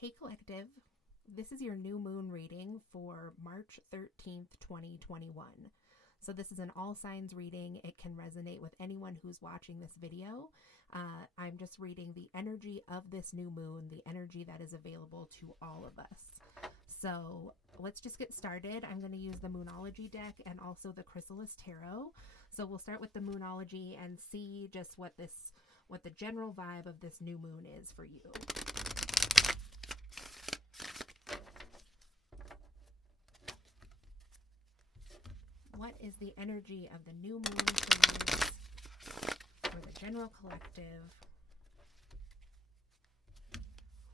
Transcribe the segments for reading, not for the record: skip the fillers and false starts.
Hey Collective, this is your new moon reading for March 13th, 2021. So this is an all signs reading. It can resonate with anyone who's watching this video. I'm just reading the energy of this new moon, the energy that is available to all of us. So let's just get started. I'm going to use the Moonology deck and also the Chrysalis Tarot. So we'll start with the Moonology and see just what the general vibe of this new moon is for you. What is the energy of the new moon for you, for the general collective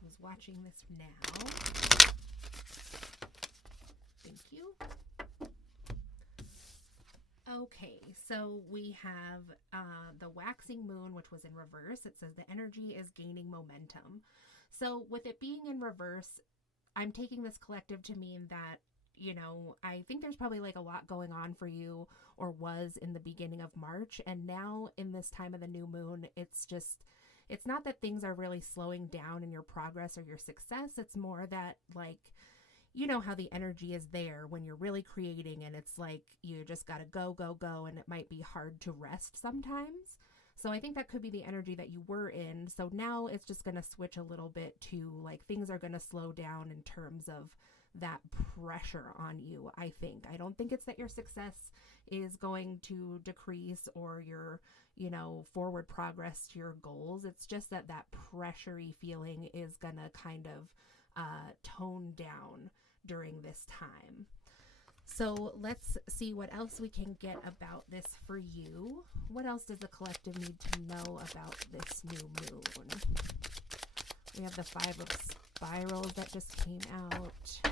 who's watching this now? Thank you. Okay, so we have the waxing moon, which was in reverse. It says the energy is gaining momentum. So with it being in reverse, I'm taking this collective to mean that, you know, I think there's probably like a lot going on for you, or was in the beginning of March. And now in this time of the new moon, it's not that things are really slowing down in your progress or your success. It's more that, like, you know how the energy is there when you're really creating, and it's like you just got to go, go, go, and it might be hard to rest sometimes. So I think that could be the energy that you were in. So now it's just going to switch a little bit to, like, things are going to slow down in terms of that pressure on you. I don't think it's that your success is going to decrease or your, forward progress to your goals. It's just that pressury feeling is gonna kind of tone down during this time. So let's see what else we can get about this for you. What else does the collective need to know about this new moon? We have the Five of Spirals that just came out.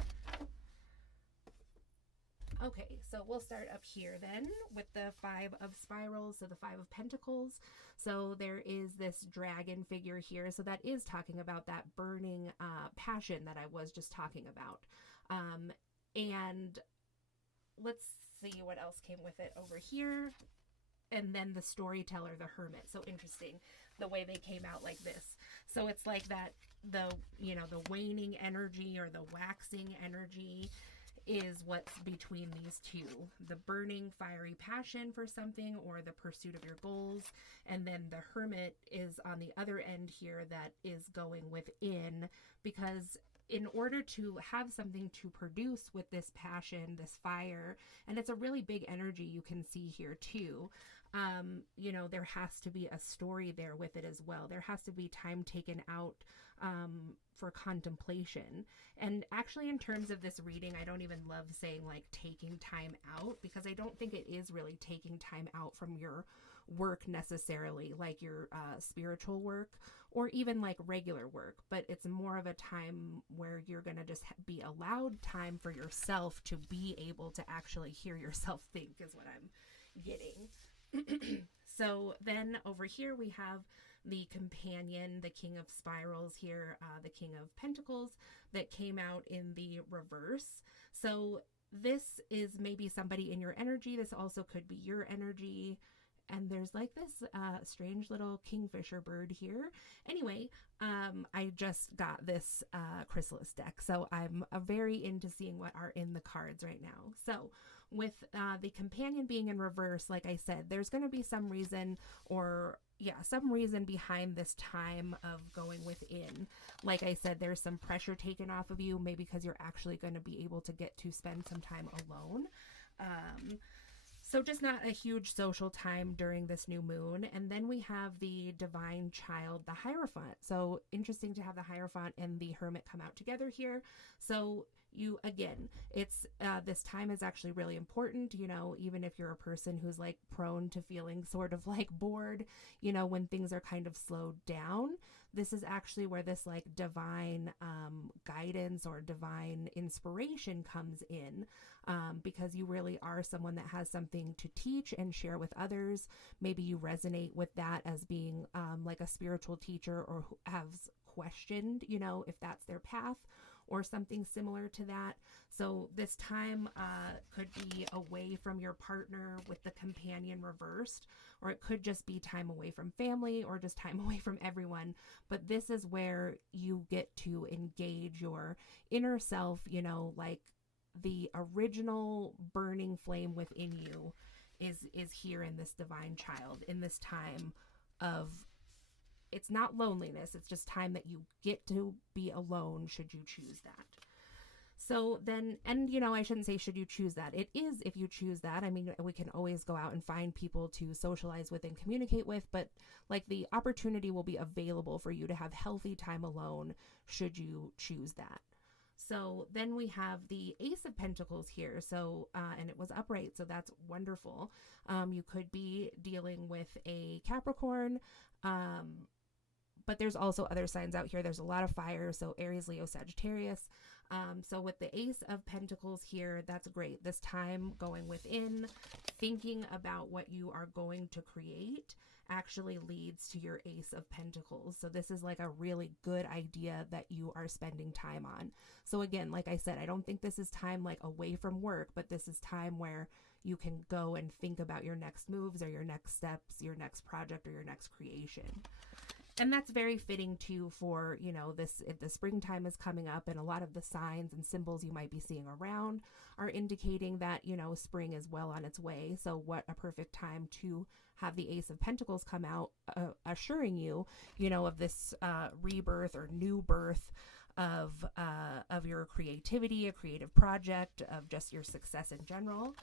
Okay, so we'll start up here then with the Five of Spirals, so the Five of Pentacles. So there is this dragon figure here, so that is talking about that burning passion that I was just talking about. And let's see what else came with it over here. And then the storyteller, the hermit. So interesting the way they came out like this. So it's like that, the waning energy or the waxing energy is what's between these two. The burning fiery passion for something or the pursuit of your goals. And then the hermit is on the other end here that is going within, because in order to have something to produce with this passion, this fire, and it's a really big energy you can see here too, there has to be a story there with it as well. There has to be time taken out for contemplation. And actually, in terms of this reading, I don't even love saying like taking time out, because I don't think it is really taking time out from your work necessarily, like your spiritual work or even like regular work, but it's more of a time where you're going to just be allowed time for yourself to be able to actually hear yourself think, is what I'm getting. So then over here we have the companion, the King of Spirals here, the King of Pentacles, that came out in the reverse. So this is maybe somebody in your energy. This also could be your energy. And there's like this strange little kingfisher bird here. Anyway, I just got this Chrysalis deck, so I'm very into seeing what are in the cards right now. So with the companion being in reverse, like I said, there's going to be some reason behind this time of going within. Like I said, there's some pressure taken off of you, maybe because you're actually going to be able to get to spend some time alone. So just not a huge social time during this new moon. And then we have the divine child, the Hierophant. So interesting to have the Hierophant and the Hermit come out together here. So it's this time is actually really important, even if you're a person who's like prone to feeling sort of like bored, when things are kind of slowed down. This is actually where this like divine guidance or divine inspiration comes in, because you really are someone that has something to teach and share with others. Maybe you resonate with that as being like a spiritual teacher, or who has questioned, if that's their path, or something similar to that. So this time could be away from your partner with the companion reversed, or it could just be time away from family or just time away from everyone. But this is where you get to engage your inner self, you know, like the original burning flame within you is here in this divine child, in this time of, it's not loneliness, it's just time that you get to be alone should you choose that. So then, and you know, I shouldn't say should you choose that. It is if you choose that. I mean, we can always go out and find people to socialize with and communicate with, but like the opportunity will be available for you to have healthy time alone should you choose that. So then we have the Ace of Pentacles here. So, and it was upright, so that's wonderful. You could be dealing with a Capricorn, but there's also other signs out here. There's a lot of fire, so Aries, Leo, Sagittarius. So with the Ace of Pentacles here, that's great. This time going within, thinking about what you are going to create actually leads to your Ace of Pentacles. So this is like a really good idea that you are spending time on. So again, like I said, I don't think this is time like away from work, but this is time where you can go and think about your next moves or your next steps, your next project or your next creation. And that's very fitting too for, you know, the springtime is coming up, and a lot of the signs and symbols you might be seeing around are indicating that, you know, spring is well on its way. So what a perfect time to have the Ace of Pentacles come out, assuring you, you know, of this rebirth or new birth of your creativity, a creative project, of just your success in general.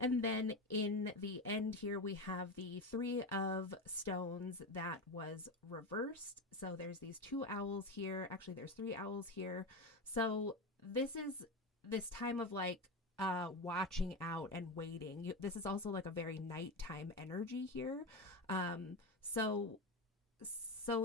And then in the end here, we have the Three of Stones that was reversed. So there's these two owls here. Actually, there's three owls here. So this is this time of like watching out and waiting. This is also like a very nighttime energy here. So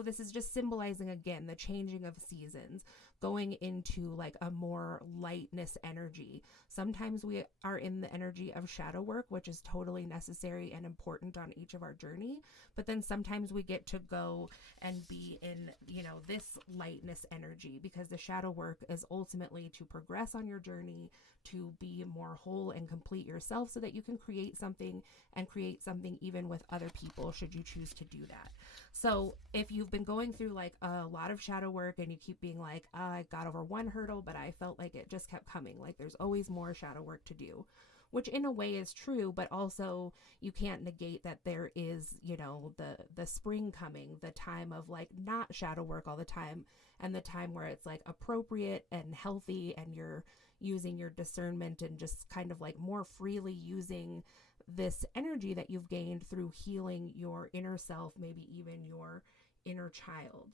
this is just symbolizing, again, the changing of seasons, going into like a more lightness energy. Sometimes we are in the energy of shadow work, which is totally necessary and important on each of our journey. But then sometimes we get to go and be in, you know, this lightness energy, because the shadow work is ultimately to progress on your journey, to be more whole and complete yourself so that you can create something, and create something even with other people should you choose to do that. So if you've been going through like a lot of shadow work and you keep being like, I got over one hurdle, but I felt like it just kept coming, like there's always more shadow work to do, which in a way is true, but also you can't negate that there is, you know, the spring coming, the time of like not shadow work all the time, and the time where it's like appropriate and healthy, and you're using your discernment and just kind of like more freely using this energy that you've gained through healing your inner self, maybe even your inner child.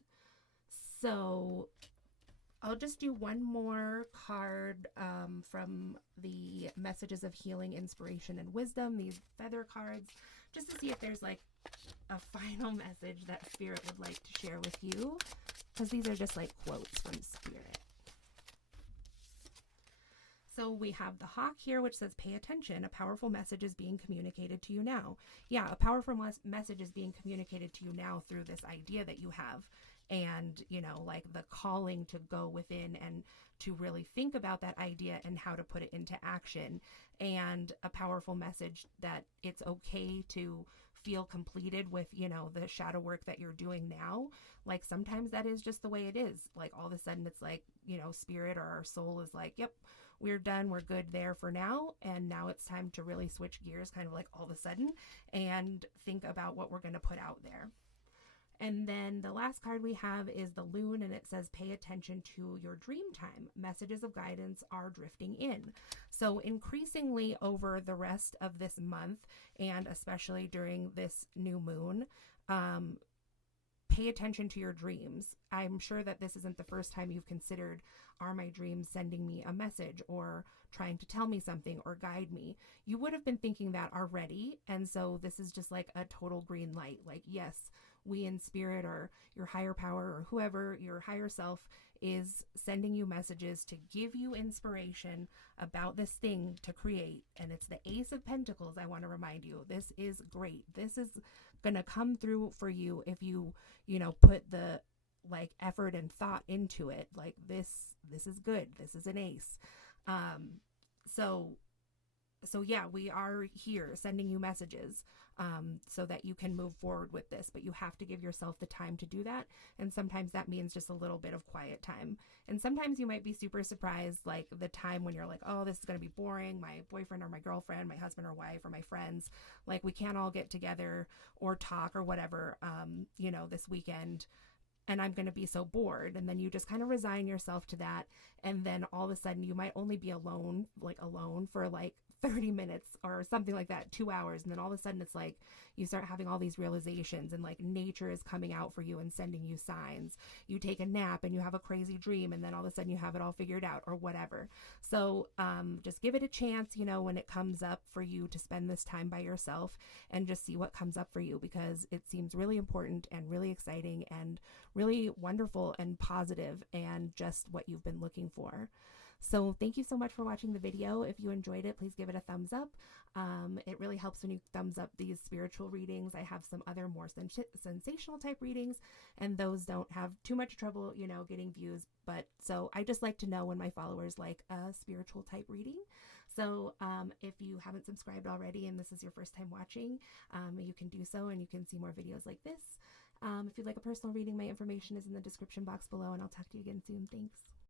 So I'll just do one more card from the Messages of Healing, Inspiration, and Wisdom, these feather cards, just to see if there's like a final message that Spirit would like to share with you, because these are just like quotes from Spirit. So we have the hawk here, which says, pay attention. A powerful message is being communicated to you now. Yeah, a powerful message is being communicated to you now through this idea that you have. And, you know, like the calling to go within and to really think about that idea and how to put it into action. And a powerful message that it's okay to feel completed with, you know, the shadow work that you're doing now. Like sometimes that is just the way it is. Like all of a sudden it's like, you know, Spirit or our soul is like, yep, we're done, we're good there for now, and now it's time to really switch gears, kind of like all of a sudden, and think about what we're going to put out there. And then the last card we have is the Loon, and it says, pay attention to your dream time. Messages of guidance are drifting in. So increasingly over the rest of this month, and especially during this new moon, pay attention to your dreams. I'm sure that this isn't the first time you've considered, are my dreams sending me a message or trying to tell me something or guide me? You would have been thinking that already. And so this is just like a total green light. Like, yes, we in Spirit or your higher power or whoever, your higher self, is sending you messages to give you inspiration about this thing to create. And it's the Ace of Pentacles. I want to remind you, this is great. This is going to come through for you if you, you know, put the like effort and thought into it. Like this is good. This is an ace. Um, so yeah, we are here sending you messages so that you can move forward with this, but you have to give yourself the time to do that. And sometimes that means just a little bit of quiet time. And sometimes you might be super surprised, like the time when you're like, oh, this is going to be boring. My boyfriend or my girlfriend, my husband or wife, or my friends, like we can't all get together or talk or whatever, this weekend. And I'm going to be so bored. And then you just kind of resign yourself to that. And then all of a sudden you might only be alone for like 30 minutes or something like that, 2 hours. And then all of a sudden it's like you start having all these realizations, and like nature is coming out for you and sending you signs. You take a nap and you have a crazy dream, and then all of a sudden you have it all figured out or whatever. So just give it a chance, when it comes up for you to spend this time by yourself, and just see what comes up for you, because it seems really important and really exciting and really wonderful and positive and just what you've been looking for. So thank you so much for watching the video. If you enjoyed it, please give it a thumbs up. It really helps when you thumbs up these spiritual readings. I have some other more sensational type readings, and those don't have too much trouble, getting views. But so I just like to know when my followers like a spiritual type reading. So if you haven't subscribed already and this is your first time watching, you can do so, and you can see more videos like this. If you'd like a personal reading, my information is in the description box below, and I'll talk to you again soon. Thanks.